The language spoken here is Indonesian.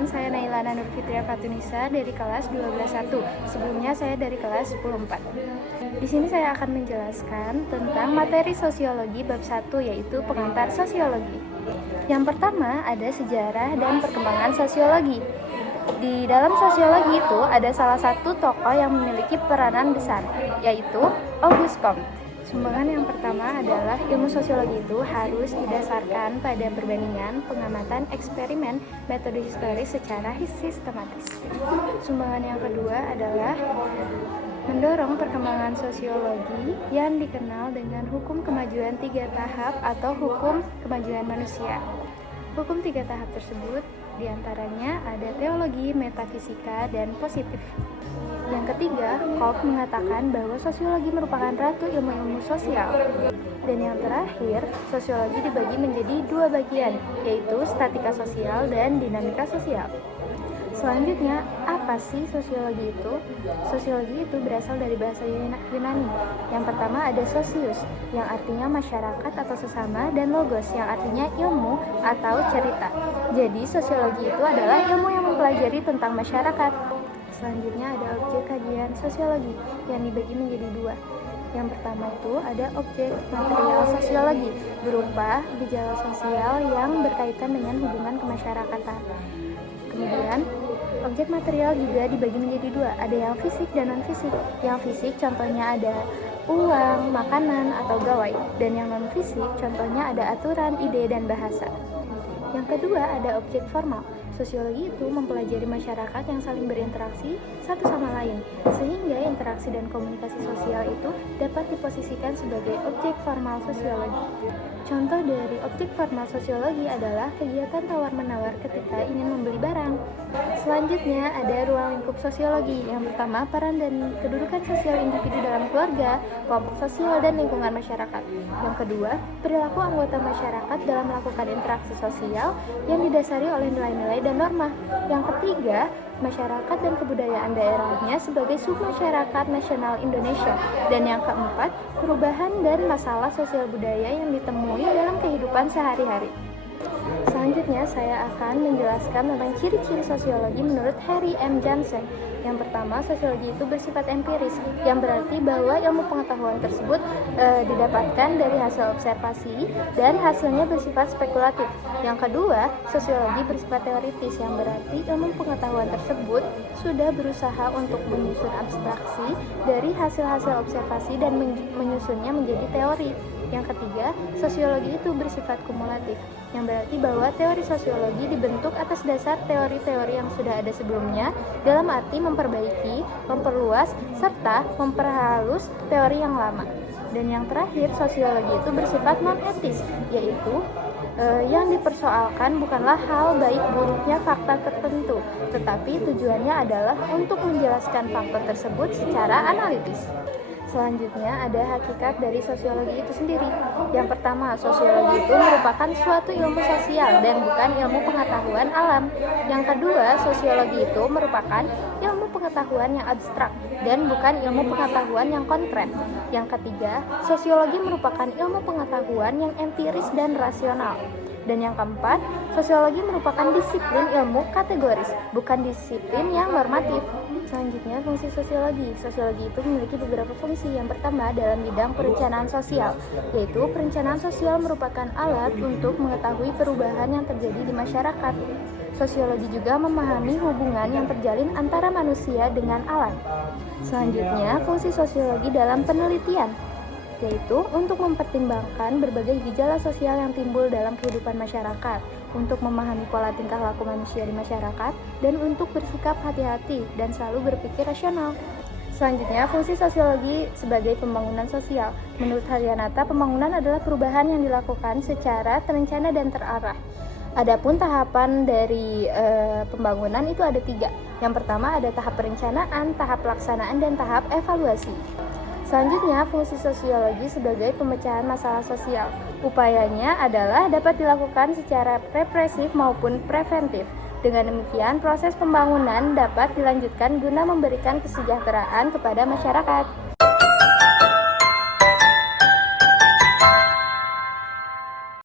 Perkenalkan, saya Nailana Nurfitria Fatunisa dari kelas 12.1. Sebelumnya saya dari kelas 10.4. Di sini saya akan menjelaskan tentang materi sosiologi bab 1, yaitu pengantar sosiologi. Yang pertama ada sejarah dan perkembangan sosiologi. Di dalam sosiologi itu ada salah satu tokoh yang memiliki peranan besar, yaitu Auguste Comte. Sumbangan yang pertama adalah ilmu sosiologi itu harus didasarkan pada perbandingan, pengamatan, eksperimen, metode historis secara sistematis. Sumbangan yang kedua adalah mendorong perkembangan sosiologi yang dikenal dengan hukum kemajuan 3 tahap atau hukum kemajuan manusia. Hukum 3 tahap tersebut diantaranya ada teologi, metafisika, dan positif. Yang ketiga, Comte mengatakan bahwa sosiologi merupakan ratu ilmu-ilmu sosial. Dan yang terakhir, sosiologi dibagi menjadi 2 bagian, yaitu statika sosial dan dinamika sosial. Selanjutnya, apa sih sosiologi itu? Sosiologi itu berasal dari bahasa Yunani. Yang pertama ada sosius, yang artinya masyarakat atau sesama, dan logos, yang artinya ilmu atau cerita. Jadi, sosiologi itu adalah ilmu yang mempelajari tentang masyarakat. Selanjutnya ada objek kajian sosiologi yang dibagi menjadi 2. Yang pertama itu ada objek material sosiologi berupa gejala sosial yang berkaitan dengan hubungan kemasyarakatan. Kemudian objek material juga dibagi menjadi 2, ada yang fisik dan non-fisik. Yang fisik contohnya ada uang, makanan, atau gawai. Dan yang non-fisik contohnya ada aturan, ide, dan bahasa. Yang kedua ada objek formal. Sosiologi itu mempelajari masyarakat yang saling berinteraksi satu sama lain, sehingga interaksi dan komunikasi sosial itu dapat diposisikan sebagai objek formal sosiologi. Contoh dari objek formal sosiologi adalah kegiatan tawar-menawar ketika ingin membeli barang. Selanjutnya ada ruang lingkup sosiologi. Yang pertama, peran dan kedudukan sosial individu dalam keluarga, kelompok sosial, dan lingkungan masyarakat. Yang kedua, perilaku anggota masyarakat dalam melakukan interaksi sosial yang didasari oleh nilai-nilai dan norma. Yang ketiga, masyarakat dan kebudayaan daerahnya sebagai submasyarakat nasional Indonesia. Dan yang keempat, perubahan dan masalah sosial budaya yang ditemui dalam kehidupan sehari-hari. Selanjutnya saya akan menjelaskan tentang ciri-ciri sosiologi menurut Harry M. Johnson. Yang pertama, sosiologi itu bersifat empiris, yang berarti bahwa ilmu pengetahuan tersebut didapatkan dari hasil observasi dan hasilnya bersifat spekulatif. Yang kedua, sosiologi bersifat teoritis, yang berarti ilmu pengetahuan tersebut sudah berusaha untuk menyusun abstraksi dari hasil-hasil observasi dan menyusunnya menjadi teori. Yang ketiga, sosiologi itu bersifat kumulatif, yang berarti bahwa teori sosiologi dibentuk atas dasar teori-teori yang sudah ada sebelumnya dalam arti memperbaiki, memperluas, serta memperhalus teori yang lama. Dan yang terakhir, sosiologi itu bersifat non-etis, yaitu yang dipersoalkan bukanlah hal baik buruknya fakta tertentu, tetapi tujuannya adalah untuk menjelaskan fakta tersebut secara analitis. Selanjutnya ada hakikat dari sosiologi itu sendiri. Yang pertama, sosiologi itu merupakan suatu ilmu sosial dan bukan ilmu pengetahuan alam. Yang kedua, sosiologi itu merupakan ilmu pengetahuan yang abstrak dan bukan ilmu pengetahuan yang konkret. Yang ketiga, sosiologi merupakan ilmu pengetahuan yang empiris dan rasional. Dan yang keempat, sosiologi merupakan disiplin ilmu kategoris, bukan disiplin yang normatif. Selanjutnya, fungsi sosiologi. Sosiologi itu memiliki beberapa fungsi. Yang pertama, dalam bidang perencanaan sosial, yaitu perencanaan sosial merupakan alat untuk mengetahui perubahan yang terjadi di masyarakat. Sosiologi juga memahami hubungan yang terjalin antara manusia dengan alam. Selanjutnya, fungsi sosiologi dalam penelitian, yaitu untuk mempertimbangkan berbagai gejala sosial yang timbul dalam kehidupan masyarakat, untuk memahami pola tingkah laku manusia di masyarakat, dan untuk bersikap hati-hati dan selalu berpikir rasional. Selanjutnya, fungsi sosiologi sebagai pembangunan sosial. Menurut Haryanata, pembangunan adalah perubahan yang dilakukan secara terencana dan terarah. Adapun tahapan dari pembangunan itu ada 3. Yang pertama ada tahap perencanaan, tahap pelaksanaan, dan tahap evaluasi. Selanjutnya, fungsi sosiologi sebagai pemecahan masalah sosial. Upayanya adalah dapat dilakukan secara represif maupun preventif. Dengan demikian, proses pembangunan dapat dilanjutkan guna memberikan kesejahteraan kepada masyarakat.